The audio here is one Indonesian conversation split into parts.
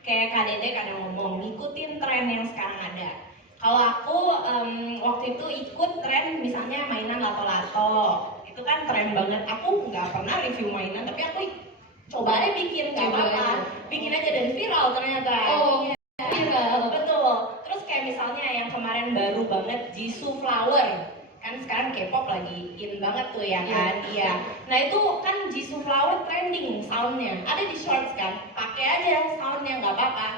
kayak Kak Dede kadang ngomong ngikutin tren yang sekarang ada. Kalau aku waktu itu ikut tren misalnya mainan lato-lato, itu kan tren banget. Aku nggak pernah review mainan, tapi aku coba aja bikin, nggak apa-apa, bikin aja dan viral ternyata. Oh, viral. Betul. Terus kayak misalnya yang kemarin baru banget Jisoo Flower, kan sekarang K-pop lagi in banget tuh ya kan. Iya. Nah itu kan Jisoo Flower trending soundnya, ada di shorts kan, pakai aja soundnya nggak apa-apa,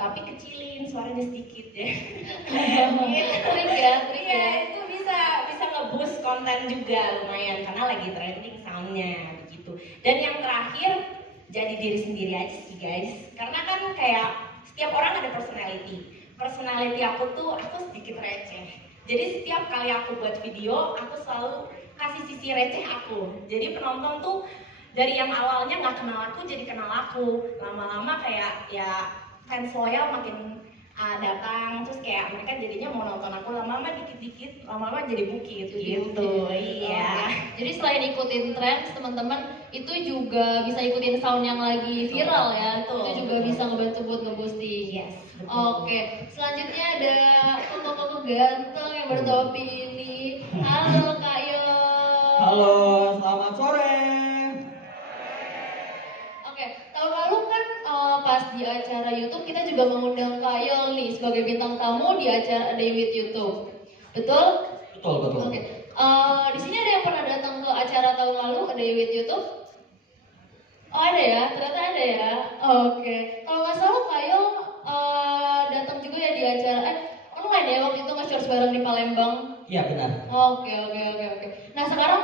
tapi kecilin suaranya sedikit ya. Trik ya, trik Iya, ya. itu bisa nge-boost konten juga lumayan karena lagi trending soundnya begitu. Dan yang terakhir, jadi diri sendiri aja sih guys. Karena kan kayak setiap orang ada personality. Personality aku tuh aku sedikit receh. Jadi setiap kali aku buat video, aku selalu kasih sisi receh aku. Jadi penonton tuh dari yang awalnya nggak kenal aku jadi kenal aku. Lama-lama kayak ya fans loyal makin datang, terus kayak mereka jadinya mau nonton aku, lama-lama dikit-dikit, lama-lama jadi bukit gitu. Iya. Jadi selain ikutin tren, teman-teman itu juga bisa ikutin sound yang lagi viral ya. Betul, Itu juga betul. bisa ngebantu buat nge-boosting. Yes, betul. Oke, selanjutnya ada kakak ganteng yang bertopi ini. Halo Kak Yo. Halo, selamat sore. Oke, tahun lalu kan pas di acara YouTube kita juga mengundang Kak Yol nih sebagai bintang tamu di acara A Day with YouTube. Betul? Betul, betul. Oke. Di sini ada yang pernah datang ke acara tahun lalu A Day with YouTube? Oh ada ya, ternyata ada ya. Oke. Kalau nggak salah Kak Yol datang juga ya di acara online ya waktu itu nge-shorts bareng di Palembang. Iya, benar. Oke. Nah sekarang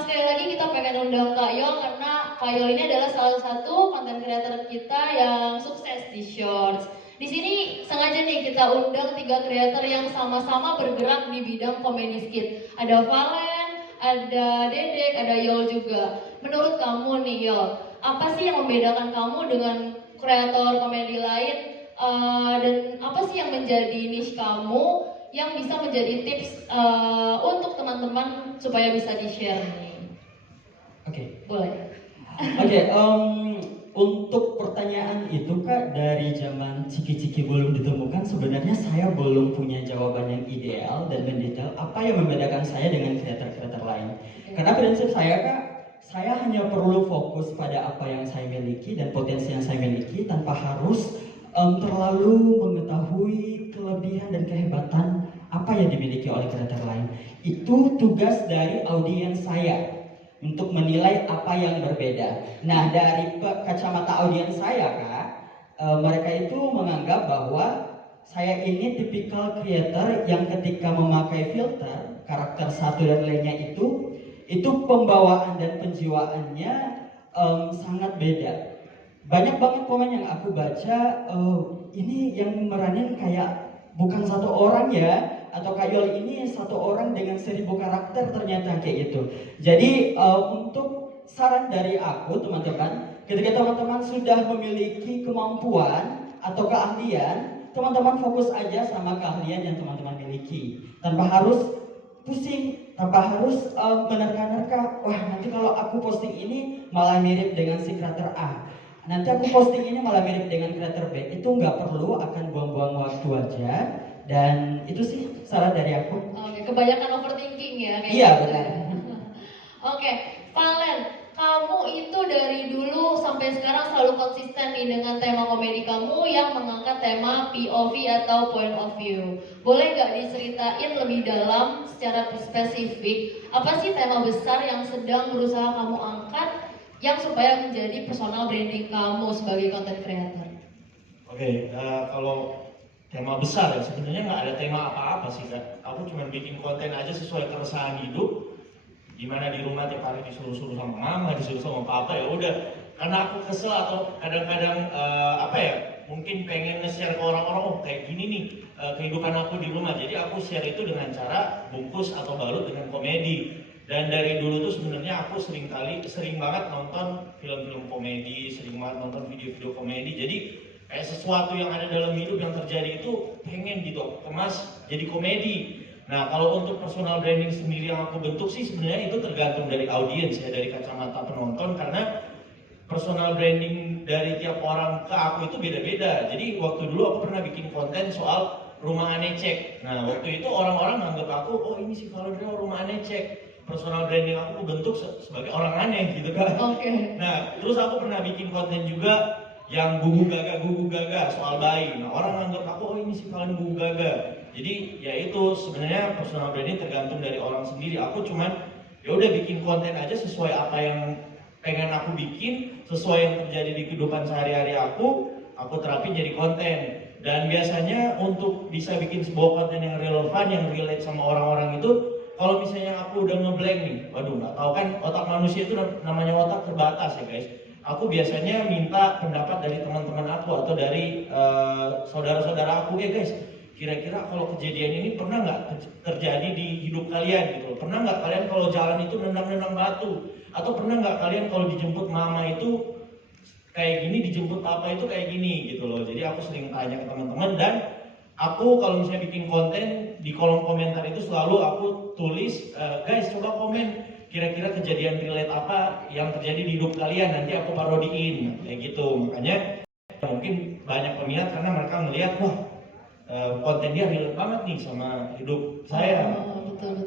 sekali lagi kita pengen undang Kak Yol karena Kak Yol ini adalah salah satu konten creator kita yang sukses di Shorts. Di sini sengaja nih kita undang 3 creator yang sama-sama bergerak di bidang komedi skit. Ada Valen, ada Dedek, ada Yol juga. Menurut kamu nih Yol, apa sih yang membedakan kamu dengan kreator komedi lain? Dan apa sih yang menjadi niche kamu yang bisa menjadi tips untuk teman-teman supaya bisa di-share nih? Oke. Boleh. Oke, untuk pertanyaan itu Kak, dari zaman ciki-ciki belum ditemukan, sebenarnya saya belum punya jawaban yang ideal dan mendetail apa yang membedakan saya dengan kreator-kreator lain. Karena prinsip saya Kak, saya hanya perlu fokus pada apa yang saya miliki dan potensi yang saya miliki tanpa harus terlalu mengetahui kelebihan dan kehebatan apa yang dimiliki oleh kreator lain. Itu tugas dari audiens saya untuk menilai apa yang berbeda. Nah, dari kacamata audiens saya Kak, mereka itu menganggap bahwa saya ini tipikal creator yang ketika memakai filter, karakter satu dan lainnya itu pembawaan dan penjiwaannya sangat beda. Banyak banget komen yang aku baca, ini yang meranin kayak bukan satu orang ya, atau Kak Yol ini satu orang dengan 1000 karakter ternyata kayak gitu. Jadi untuk saran dari aku teman-teman, ketika teman-teman sudah memiliki kemampuan atau keahlian, teman-teman fokus aja sama keahlian yang teman-teman miliki, tanpa harus pusing, tanpa harus menerka-nerka. Wah, nanti kalau aku posting ini malah mirip dengan si kreator A, nanti aku posting ini malah mirip dengan creator B. Itu nggak perlu, akan buang-buang waktu aja. Dan itu sih saran dari aku. Oke, kebanyakan overthinking ya kayaknya. Iya, benar. Oke, Valen, kamu itu dari dulu sampai sekarang selalu konsisten nih dengan tema komedi kamu yang mengangkat tema POV atau point of view. Boleh nggak diceritain lebih dalam secara spesifik apa sih tema besar yang sedang berusaha kamu angkat yang supaya menjadi personal branding kamu sebagai content creator? Oke, kalau tema besar ya sebenarnya nggak ada tema apa-apa sih Kak. Aku cuma bikin konten aja sesuai keresahan hidup. Gimana di rumah tiap hari disuruh-suruh sama mama, disuruh sama papa, ya udah. Karena aku kesel atau kadang-kadang mungkin pengen nge-share ke orang-orang, oh kayak gini nih kehidupan aku di rumah. Jadi aku share itu dengan cara bungkus atau balut dengan komedi. Dan dari dulu tuh sebenarnya aku sering banget nonton film-film komedi, sering banget nonton video-video komedi. Jadi kayak sesuatu yang ada dalam hidup yang terjadi itu pengen gitu kemas jadi komedi. Nah, kalau untuk personal branding sendiri yang aku bentuk sih sebenarnya itu tergantung dari audiens ya, dari kacamata penonton, karena personal branding dari tiap orang ke aku itu beda-beda. Jadi waktu dulu aku pernah bikin konten soal rumah aneh cek. Nah waktu itu orang-orang nganggap aku, oh ini si Valentino rumah aneh cek. Personal branding aku bentuk sebagai orang aneh gitu kan. Oke. Nah terus aku pernah bikin konten juga yang gugu gaga soal bayi. Nah orang nganggap aku, oh ini si Valen gugu gaga. Jadi ya itu sebenarnya personal branding tergantung dari orang sendiri. Aku cuman ya udah bikin konten aja sesuai apa yang pengen aku bikin, sesuai yang terjadi di kehidupan sehari-hari aku terapin jadi konten. Dan biasanya untuk bisa bikin sebuah konten yang relevan, yang relate sama orang-orang itu, kalau misalnya aku udah ngeblank nih, waduh nggak tahu kan otak manusia itu namanya otak terbatas ya guys. Aku biasanya minta pendapat dari teman-teman aku atau dari saudara-saudara aku, ya guys, kira-kira kalau kejadian ini pernah nggak terjadi di hidup kalian gitu? Pernah nggak kalian kalau jalan itu nendang-nendang batu? Atau pernah nggak kalian kalau dijemput mama itu kayak gini, dijemput papa itu kayak gini gitu loh. Jadi aku sering tanya ke teman-teman, dan aku kalau misalnya bikin konten di kolom komentar itu selalu aku tulis, guys coba komen kira-kira kejadian relate apa yang terjadi di hidup kalian, nanti aku parodiin kayak gitu. Makanya mungkin banyak peminat karena mereka melihat, wah konten dia relate banget nih sama hidup saya. Oh, betul.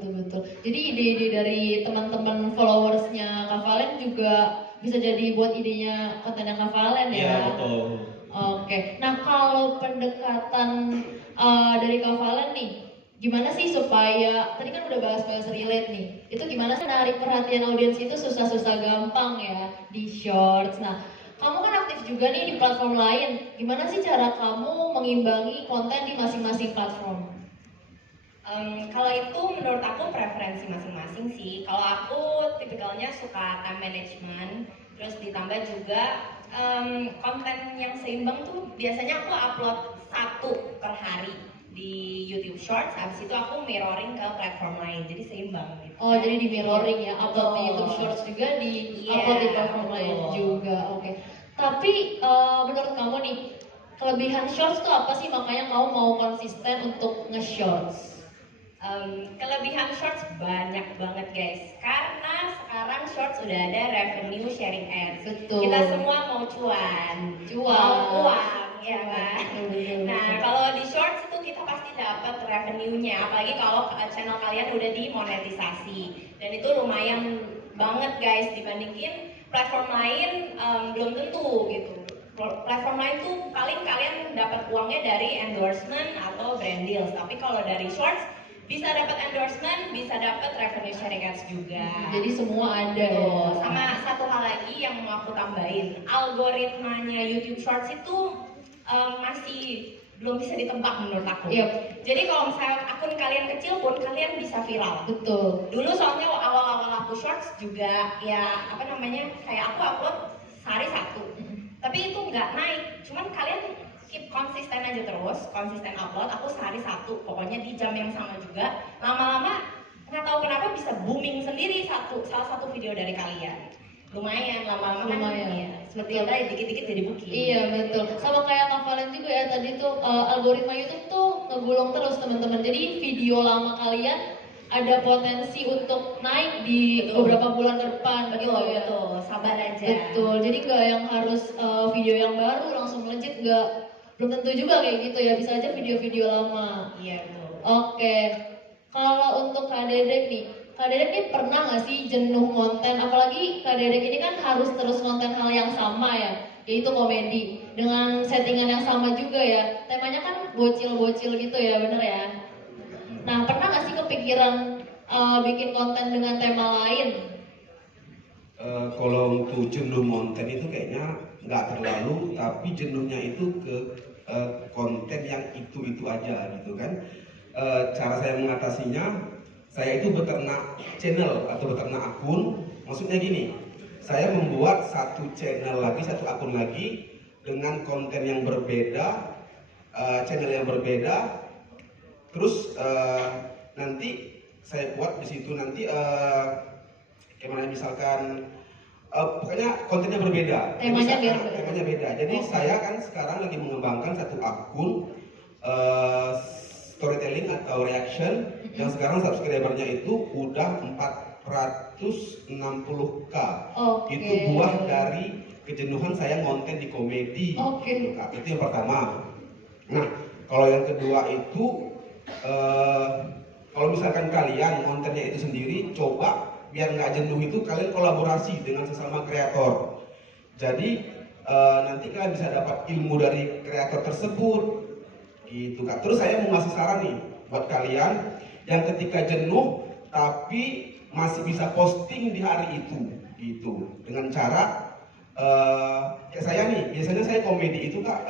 Jadi ide-ide dari teman-teman followersnya Kak Valen juga bisa jadi buat idenya kontennya Kak Valen ya. Iya betul. Oke. Nah kalau pendekatan dari Kak Valen nih, gimana sih supaya tadi kan udah bahas-bahas relate nih, itu gimana sih menarik perhatian audiens itu susah-susah gampang ya di shorts. Nah kamu kan aktif juga nih di platform lain, gimana sih cara kamu mengimbangi konten di masing-masing platform? Kalau itu menurut aku preferensi masing-masing sih. Kalau aku tipikalnya suka time management, terus ditambah juga konten yang seimbang tuh biasanya aku upload 1 per hari di YouTube Shorts, habis itu aku mirroring ke platform lain, jadi seimbang gitu. Oh jadi di mirroring ya, upload di Betul. YouTube Shorts juga, di Iya, upload di platform lain betul. juga. Oke. Tapi menurut kamu nih, kelebihan Shorts tuh apa sih makanya kamu mau konsisten untuk nge-shorts? Kelebihan shorts banyak banget guys, karena sekarang shorts udah ada revenue sharing ads. Betul. Kita semua mau cuan, mau uang, ya kan? Betul. Nah kalau di shorts itu kita pasti dapat revenue-nya, apalagi kalau channel kalian udah dimonetisasi, dan itu lumayan banget guys dibandingin platform lain. Belum tentu gitu. Platform lain tuh paling kalian dapat uangnya dari endorsement atau brand deals, tapi kalau dari shorts bisa dapat endorsement, bisa dapat revenue sharing ads juga. Jadi semua ada ya. Tuh, sama satu hal lagi yang mau aku tambahin, algoritmanya YouTube Shorts itu masih belum bisa ditebak menurut aku. Iya. Jadi kalau misalnya akun kalian kecil pun kalian bisa viral. Betul. Dulu soalnya awal-awal aku shorts juga ya apa namanya, kayak aku upload sehari 1, tapi itu nggak naik. Cuman kalian keep konsisten aja terus, konsisten upload. Aku sehari 1, pokoknya di jam yang sama juga. Lama-lama nggak tahu kenapa bisa booming sendiri salah satu video dari kalian. Lumayan lama-lama kan. Lumayan. Ya, seperti itu tadi dikit-dikit jadi booking. Iya betul. Sama kayak Kak Valen juga ya tadi tuh, algoritma YouTube tuh ngegulung terus teman-teman. Jadi video lama kalian ada potensi untuk naik di Betul. beberapa bulan ke depan. Betul, gitu ya. betul. Sabar aja. Betul. Jadi nggak yang harus video yang baru langsung melejit, nggak, belum tentu juga kayak gitu ya. Bisa aja video-video lama. Iya betul. Oke. Kalau untuk Kak Dedek nih, Kak Dedek nih pernah nggak sih jenuh konten? Apalagi Kak Dedek ini kan harus terus konten hal yang sama ya, yaitu komedi dengan settingan yang sama juga ya. Temanya kan bocil-bocil gitu ya, bener ya? Nah, pernah nggak sih kepikiran bikin konten dengan tema lain? Kalau untuk jenuh konten itu kayaknya nggak terlalu, tapi jenuhnya itu ke konten yang itu aja gitu kan. Cara saya mengatasinya, saya itu beternak channel atau beternak akun. Maksudnya gini, saya membuat satu channel lagi, satu akun lagi dengan konten yang berbeda, channel yang berbeda. Terus nanti saya buat di situ nanti gimana misalkan pokoknya kontennya berbeda. Temanya Jadi, beda. temanya beda. Jadi saya kan sekarang lagi mengembangkan satu akun storytelling atau reaction yang sekarang subscribernya itu udah 460k. Oke. Itu buah dari kejenuhan saya ngonten di komedi. Oke. Gitu, Kak. Itu yang pertama. Nah, kalau yang kedua itu kalau misalkan kalian kontennya itu sendiri, coba biar nggak jenuh itu kalian kolaborasi dengan sesama kreator. Jadi nanti kalian bisa dapat ilmu dari kreator tersebut, gitu Kak. Terus saya mau ngasih saran nih buat kalian yang ketika jenuh tapi masih bisa posting di hari itu, gitu. Dengan cara kayak saya nih, biasanya saya komedi itu Kak,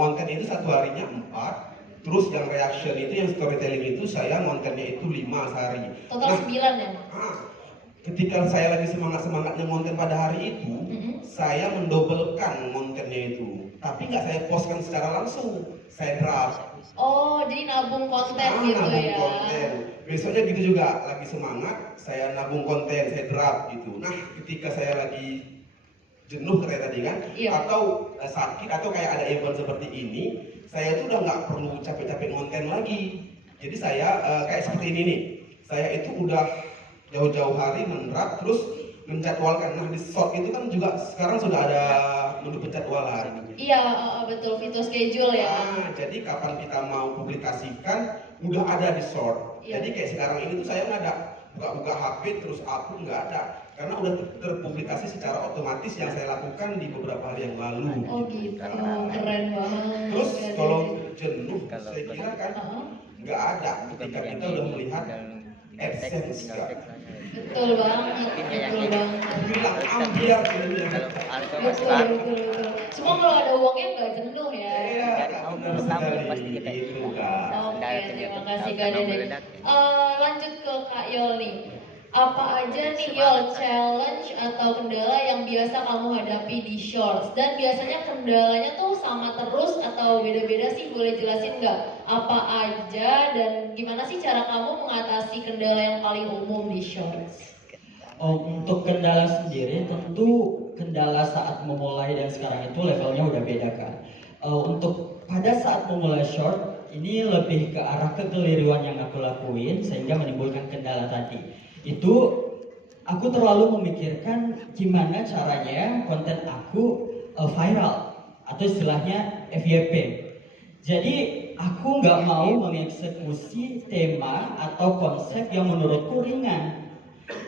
ngonten itu satu harinya 4, terus yang reaction itu, yang storytelling itu saya ngontennya itu 5 sehari. Total 9 ya, Mas? Ketika saya lagi semangat-semangatnya ngonten pada hari itu, saya mendobelkan ngontennya itu. Tapi nggak saya postkan secara langsung, saya draft. Oh, jadi nabung konten gitu nabung ya? konten. Besoknya gitu juga, lagi semangat, saya nabung konten, saya draft gitu. Nah, ketika saya lagi jenuh kayak tadi kan, Iya. atau sakit, atau kayak ada event seperti ini, saya itu udah nggak perlu capek-capek ngonten lagi. Jadi saya kayak seperti ini nih, saya itu udah jauh-jauh hari menerap, terus menjadwalkan. Nah, di short itu kan juga sekarang sudah ada menu penjadwalan. Iya, betul, fitur schedule ya. Jadi kapan kita mau publikasikan udah ada di short. Iya. Jadi kayak sekarang ini tuh saya nggak ada buka-buka HP terus upload, nggak ada, karena udah terpublikasi secara otomatis yang saya lakukan di beberapa hari yang lalu. Oh gitu, keren banget. Terus Keren. kalau jenuh, saya kira kan nggak ada ketika kita udah melihat AdSense Kak. Betul banget, betul banget. Bilang ambiar jenuhnya. Betul. Cuma kalau ada uangnya nggak jenuh ya. Iya, benar sekali. Itu Kak. Oke, terima kasih Kak Dede. Lanjut ke Kak Yol nih. Apa aja nih Yol challenge atau kendala yang biasa kamu hadapi di shorts? Dan biasanya kendalanya tuh sama terus atau beda-beda sih? Boleh jelasin nggak? Apa aja dan gimana sih cara kamu mengatasi kendala yang paling umum di shorts? Untuk kendala sendiri, tentu kendala saat memulai dan sekarang itu levelnya udah beda kan. Untuk pada saat memulai short, ini lebih ke arah kekeliruan yang aku lakuin sehingga menimbulkan kendala tadi. Itu aku terlalu memikirkan gimana caranya konten aku viral atau istilahnya FYP. Jadi aku nggak mau mengeksekusi tema atau konsep yang menurutku ringan.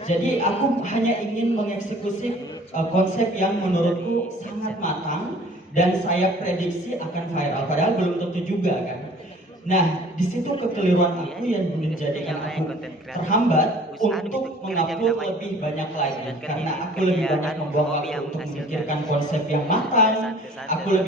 Jadi aku hanya ingin mengeksekusi konsep yang menurutku sangat matang dan saya prediksi akan viral, padahal belum tentu juga kan. Nah, di situ kekeliruan aku yang menjadikan aku terhambat untuk mengupload lebih banyak lagi karena aku lebih banyak membuang waktu untuk memikirkan konsep yang matang, aku lebih